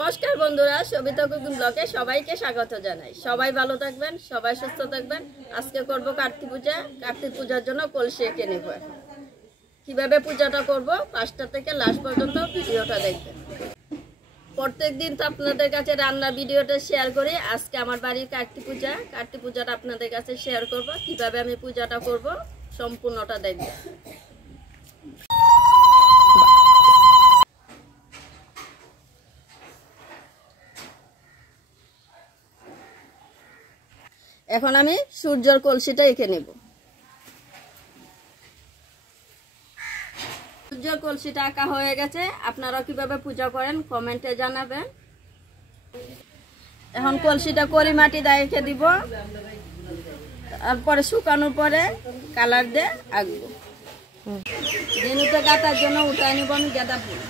নমস্কার বন্ধুরা, সবিতা কুকিং ব্লগে সবাইকে স্বাগত জানাই। সবাই ভালো থাকবেন, সবাই সুস্থ থাকবেন। আজকে করব কার্তিক পূজা। কার্তিক পূজার জন্য কলসি এঁকে নেব। কিভাবে পূজাটা করব ফার্স্ট থেকে লাস্ট পর্যন্ত ভিডিওটা দেখবেন। প্রত্যেকদিন তো আপনাদের কাছে রান্নার ভিডিওটা শেয়ার করি। আজকে আমার বাড়ির কার্তিক পূজাটা আপনাদের কাছে শেয়ার করব। কিভাবে আমি পূজাটা করব সম্পূর্ণটা দেখবেন। এখন আমি সূর্যের কলসিটা এঁকে নেব। সূর্যের কলসিটা আঁকা হয়ে গেছে। আপনারা কিভাবে পূজা করেন কমেন্টে জানাবেন। এখন কলসিটা করি মাটি দিয়ে এঁকে দিব। তারপরে শুকানোর পরে কালার দিয়ে আঁকবো। ধেনুতে গাঁথার জন্য উঠায় নিব আমি গাঁদা ফুল।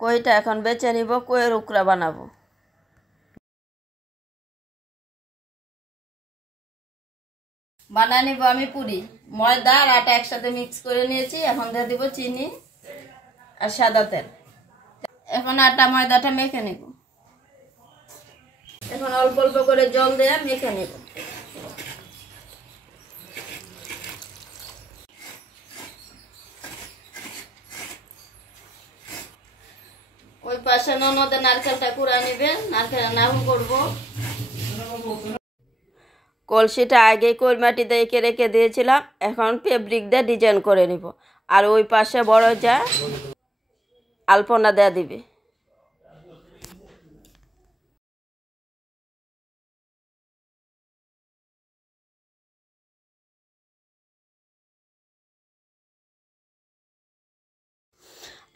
কইটা এখন বেছে নিব, কইয়ের উকরা বানাবো। বানিয়ে নিব আমি পুরি। ময়দা আর আটা একসাথে মিক্স করে নিয়েছি। এখন দিয়ে দিব চিনি আর সাদা তেল। এখন আটা ময়দাটা মেখে নিব। এখন অল্প অল্প করে জল দিয়ে মেখে নিব। ওই পাশে ননদে নারকেলটা কুড়া নিবে, নারকেল নাড়ু করব। কলসিটা আগে কই মাটি দিয়ে রেখে দিয়েছিলাম। এখন ফেব্রিক দিয়ে ডিজাইন করে নিব। আর ওই পাশে বড় যা আলপনা দেয়া দিবে।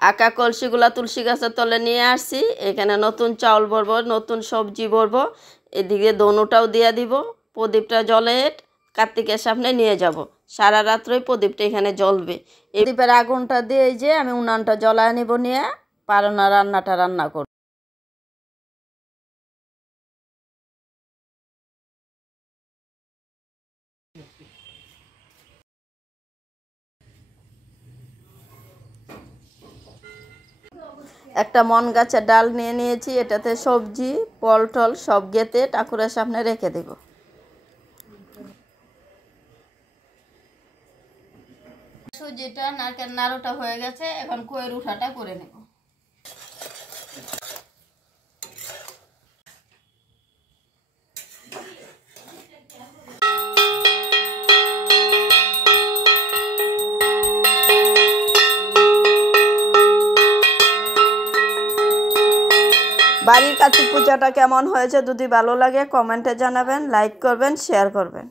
আঁকা কলসিগুলা তুলসী গাছের তলে নিয়ে আসছি। এখানে নতুন চাউল ভরবো, নতুন সবজি ভরবো। এদিকে দনুটাও দিয়ে দিব। প্রদীপটা জ্বলে কার্তিকের সামনে নিয়ে যাব। সারা রাত্রই প্রদীপটা এখানে জ্বলবে। এই প্রদীপের আগুনটা দিয়ে যে আমি উনানটা জ্বলায় নিব, নিয়ে পারনা রান্নাটা রান্না করব। একটা মন গাছের ডাল নিয়ে নিয়েছি। এটাতে সবজি ফল টল সব গেঁথে ঠাকুরের সামনে রেখে দেব। সুজিটা নারকেল নাড়ুটা হয়ে গেছে। এখন কইয়ের উঠাটা করে নেব। বাড়ির কার্তিক পূজাটা কেমন হয়েছে যদি ভালো লাগে কমেন্টে জানাবেন, লাইক করবেন, শেয়ার করবেন।